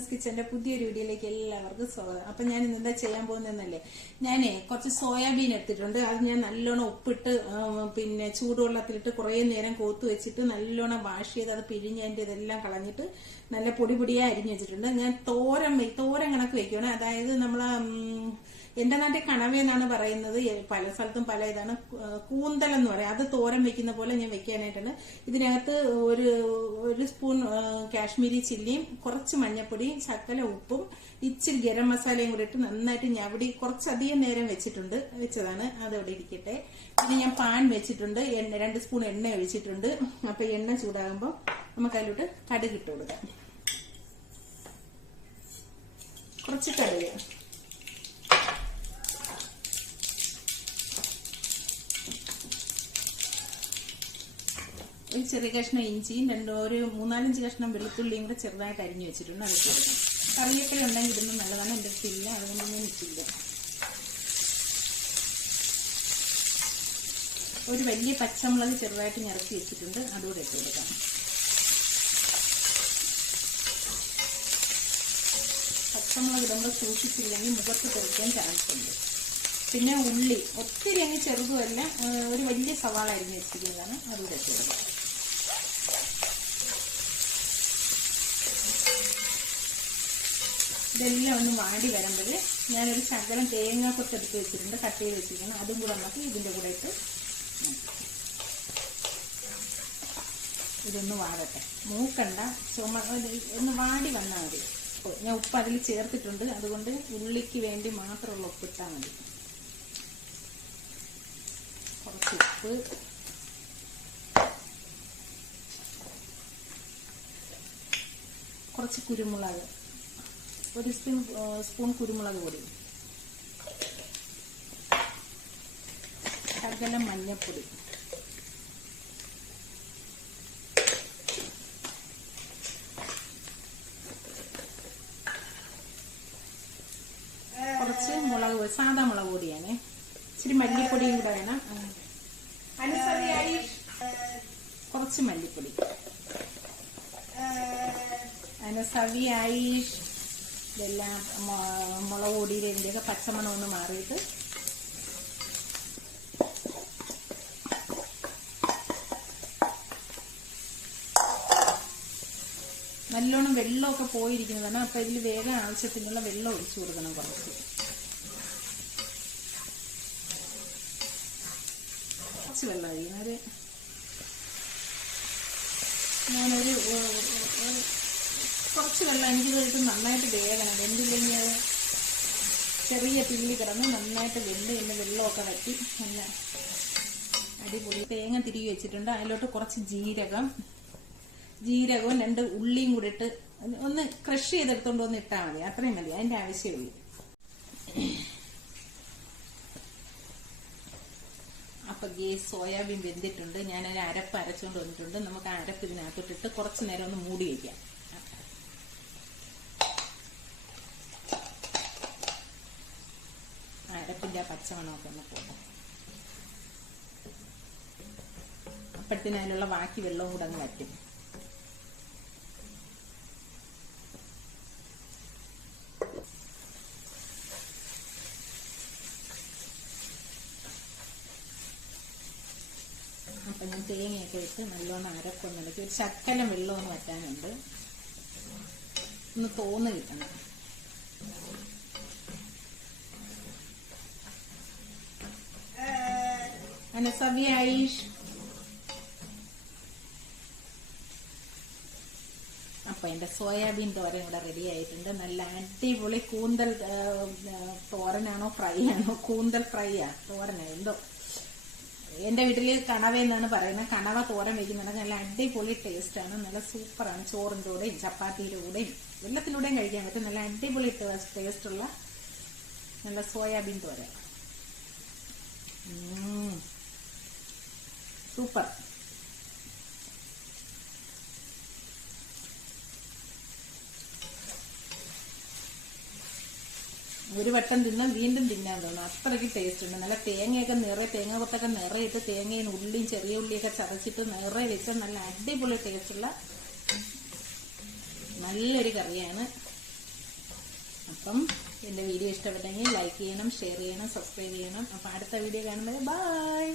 അന്നൂസ് കിച്ചന്റെ പുതിയൊരു വീഡിയോയിലേക്ക് എല്ലാവർക്കും സ്വാഗതം. അപ്പൊ ഞാൻ ഇന്ന് എന്താ ചെയ്യാൻ പോകുന്നതെന്നല്ലേ, ഞാനേ കുറച്ച് സോയാബീൻ എടുത്തിട്ടുണ്ട്. അത് ഞാൻ നല്ലോണം ഉപ്പിട്ട് പിന്നെ ചൂടുവെള്ളത്തിലിട്ട് കുറെ നേരം കോത്തു വെച്ചിട്ട് നല്ലോണം വാഷ് ചെയ്ത് അത് പിഴിഞ്ഞതിന്റെ ഇതെല്ലാം കളഞ്ഞിട്ട് നല്ല പൊടി പൊടിയായി അരിഞ്ഞു വെച്ചിട്ടുണ്ട്. ഞാൻ തോരൻ കണക്ക് വെക്കുകയാണ്. അതായത് നമ്മളെ എന്റെ നാട്ടിൽ കണവെന്നാണ് പറയുന്നത്, പല സ്ഥലത്തും പല ഇതാണ്. കൂന്തൽ എന്ന് പറയാം. അത് തോരൻ വെക്കുന്ന പോലെ ഞാൻ വെക്കാനായിട്ടാണ്. ഇതിനകത്ത് ഒരു സ്പൂൺ കാശ്മീരി ചില്ലിയും കുറച്ച് മഞ്ഞപ്പൊടിയും ശകല ഉപ്പും ഇച്ചിരി ഗരം മസാലയും കൂടി ഇട്ട് നന്നായിട്ട് ഞവടി കുറച്ചധികം നേരം വെച്ചതാണ്. അതവിടെ ഇരിക്കട്ടെ. പിന്നെ ഞാൻ പാൻ വെച്ചിട്ടുണ്ട്, 2 സ്പൂൺ എണ്ണ ഒഴിച്ചിട്ടുണ്ട്. അപ്പൊ എണ്ണ ചൂടാകുമ്പോൾ നമുക്ക് അതിലോട്ട് കടുക് ഇട്ട് കൊടുക്കാം. കുറച്ച് കടുക്, ഒരു ചെറിയ കഷ്ണം ഇഞ്ചിയും ഒരു 3-4 കഷ്ണം വെളുത്തുള്ളിയും കൂടെ ചെറുതായിട്ട് അരിഞ്ഞു വെച്ചിട്ടുണ്ട്. അത് കൊടുക്കും. കറിവേപ്പില ഉണ്ടെങ്കിൽ ഇടുന്നത് നല്ലതാണ്. എൻ്റെ അടുത്തില്ല, അതുകൊണ്ട് ഞാൻ ഇട്ടില്ല. ഒരു വലിയ പച്ചമുളക് ചെറുതായിട്ട് ഞറക്കി വെച്ചിട്ടുണ്ട്, അതുകൂടെ ഇട്ട് കൊടുക്കാം. പച്ചമുളക് ഇടുമ്പോൾ സൂക്ഷിച്ചില്ലെങ്കിൽ മുഖത്ത് തെറിക്കാൻ ചാൻസ് ഉണ്ട്. പിന്നെ ഉള്ളി ഒത്തിരി അങ്ങ് ചെറുതുമല്ല, ഒരു വലിയ സവാള അരിഞ്ഞ് വെച്ചിരിക്കുന്നതാണ്, അതുകൂടെ ഇട്ട് കൊടുക്കാം. ഇതെല്ലാം ഒന്ന് വാടി വരുമ്പോൾ ഞാനൊരു ശകലം തേങ്ങാക്കൊത്ത് എടുത്ത് വെച്ചിട്ടുണ്ട്, കട്ട് ചെയ്ത് വെച്ചിരിക്കണം. അതും കൂടെ നമുക്ക് ഇതിൻ്റെ കൂടെ ഇട്ട് ഇതൊന്ന് വാടട്ടെ. മൂക്കണ്ട, ഒന്ന് വാടി വന്നാൽ മതി. ഞാൻ ഉപ്പ് അതിൽ ചേർത്തിട്ടുണ്ട്, അതുകൊണ്ട് ഉള്ളിക്ക് വേണ്ടി മാത്രമുള്ള ഉപ്പിട്ടാൽ മതി. കുറച്ച് ഉപ്പ്, കുറച്ച് കുരുമുളക്, 1 സ്പൂൺ കുരുമുളക് പൊടി, ശകലം മഞ്ഞപ്പൊടി, കുറച്ച് മുളക് പൊടി, സാധാ മുളക് പൊടിയാണ്. ഇച്ചിരി മല്ലിപ്പൊടിയും കൂടെ വേണം. കുറച്ച് മല്ലിപ്പൊടി, സവിയായി ഇതെല്ലാം മുളക് പൊടിയുടെ ഇതിൻ്റെയൊക്കെ പച്ചമണം ഒന്ന് മാറിയിട്ട് നല്ലോണം വെള്ളമൊക്കെ പോയിരിക്കുന്നതാണ്. അപ്പൊ ഇതിൽ വേഗം ആവശ്യത്തിനുള്ള വെള്ളം ഒഴിച്ചു കൊടുക്കണം. കുറച്ച് വെള്ളം ഒഴിക്കുന്നത്. ഞാനൊരു കുറച്ച് വെള്ളം എനിക്കിത് നന്നായിട്ട് വേഗണം. വെന്തില്ലെങ്കിൽ അത് ചെറിയ പിള്ളി കിടന്ന് നന്നായിട്ട് വെന്ത് പിന്നെ വെള്ളമൊക്കെ വറ്റി നല്ല അടിപൊളി. തേങ്ങ തിരികെ വെച്ചിട്ടുണ്ട്. അതിലോട്ട് കുറച്ച് ജീരകവും 2 ഉള്ളിയും കൂടി ഇട്ട് ഒന്ന് ക്രഷ് ചെയ്തെടുത്തോണ്ട് ഒന്ന് ഇട്ടാൽ മതി. അത്രയും മതി, അതിന്റെ ആവശ്യമുള്ളൂ. അപ്പൊ സോയാബീൻ വെന്തിട്ടുണ്ട്. ഞാനൊരു അരപ്പ് അരച്ചുകൊണ്ട് വന്നിട്ടുണ്ട്. നമുക്ക് ആ അരപ്പ് ഇതിനകത്തോട്ടിട്ട് കുറച്ചു നേരം ഒന്ന് മൂടി വയ്ക്കാം. അരപ്പിന്റെ പച്ചമണമൊക്കെ ഒന്ന് പോകും. അപ്പോഴത്തേന് അതിലുള്ള ബാക്കി വെള്ളവും കൂടെ അങ്ങ് വറ്റും. അപ്പൊ ഞാൻ തേങ്ങയൊക്കെ ഇട്ട് നല്ലോണം അരപ്പൊന്നിടയ്ക്ക് ഒരു ശക്കലം വെള്ളമൊന്ന് വറ്റാനുണ്ട്. ഒന്ന് തോന്ന് കിട്ടണം. സവിയായി അപ്പൊ എന്റെ സോയാബീൻ തോരൻ ഇവിടെ റെഡി ആയിട്ടുണ്ട്. നല്ല അടിപൊളി കൂന്തൽ തോരനാണോ ഫ്രൈ ആണോ, കൂന്തൽ ഫ്രൈയാ തോരനാ എന്തോ. എന്റെ വീട്ടില് കണവ എന്നാണ് പറയുന്നത്. കണവ തോരൻ വെക്കുന്നുണ്ട്. നല്ല അടിപൊളി ടേസ്റ്റ് ആണ്, നല്ല സൂപ്പറാണ്. ചോറിന്റെ കൂടെയും ചപ്പാത്തിയുടെ കൂടെയും എല്ലാത്തിലൂടെയും കഴിക്കാൻ പറ്റും. നല്ല അടിപൊളി ടേസ്റ്റുള്ള നല്ല സോയാബീൻ തോരൻ. സൂപ്പർ. ഒരു വട്ടം തിന്നാൽ വീണ്ടും തിന്നാൻ തോന്നും, അത്രയ്ക്ക് ടേസ്റ്റ് ഉണ്ട്. നല്ല തേങ്ങയൊക്കെ തേങ്ങ കൊത്തൊക്കെ നിറയിട്ട് തേങ്ങയും ഉള്ളിയും ചെറിയ ഉള്ളിയൊക്കെ ചതച്ചിട്ട് വെച്ച നല്ല അടിപൊളി ടേസ്റ്റുള്ള നല്ലൊരു കറിയാണ്. അപ്പം എൻ്റെ വീഡിയോ ഇഷ്ടപ്പെട്ടെങ്കിൽ ലൈക്ക് ചെയ്യണം, ഷെയർ ചെയ്യണം, സബ്സ്ക്രൈബ് ചെയ്യണം. അപ്പം അടുത്ത വീഡിയോ കാണുന്നത് ബൈ.